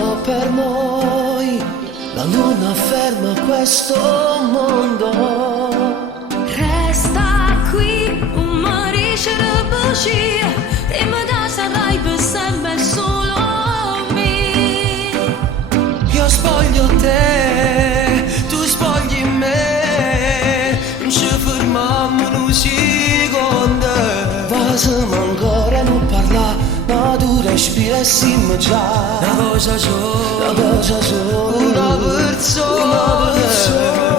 solo per noi, la luna ferma questo mondo. Resta qui, un marisce di bugia, e mi dà sarai per sempre solo me. Io spoglio te, tu spogli me, non ci fermiamo un secondo. Possiamo ancora non parlare, ma tu respiressimo già. Una cosa sola, una persona.